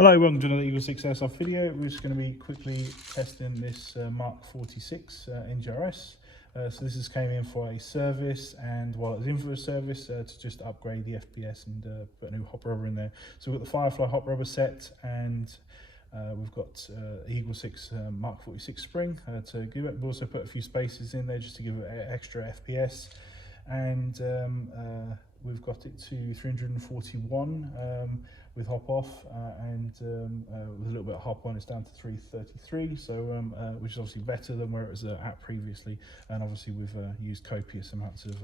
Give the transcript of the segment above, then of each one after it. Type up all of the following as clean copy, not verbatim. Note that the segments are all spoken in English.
Hello, welcome to another EAGLESIX Airsoft video. We're just going to be quickly testing this MK46 NGRS. So this has came in for a service, and while it was in for a service, to just upgrade the FPS and put a new hop rubber in there. So we've got the Firefly hop rubber set, and we've got EAGLESIX MK46 spring to give it. We've also put a few spacers in there just to give it extra FPS, and we've got it to 341 with hop off, and with a little bit of hop on, it's down to 333. So which is obviously better than where it was at previously. And obviously we've used copious amounts of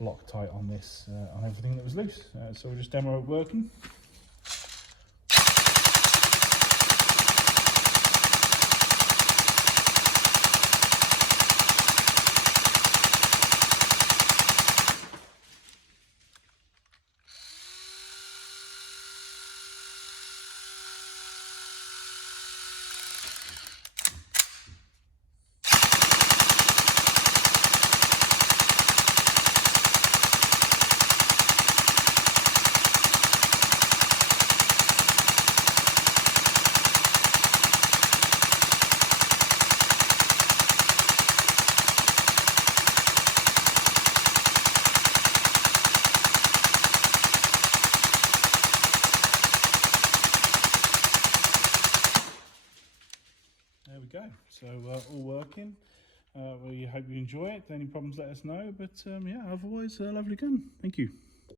Loctite on this, on everything that was loose. So we'll just demo it working. There we go. So all working. We hope you enjoy it. Any problems, let us know. But yeah, otherwise, lovely gun. Thank you.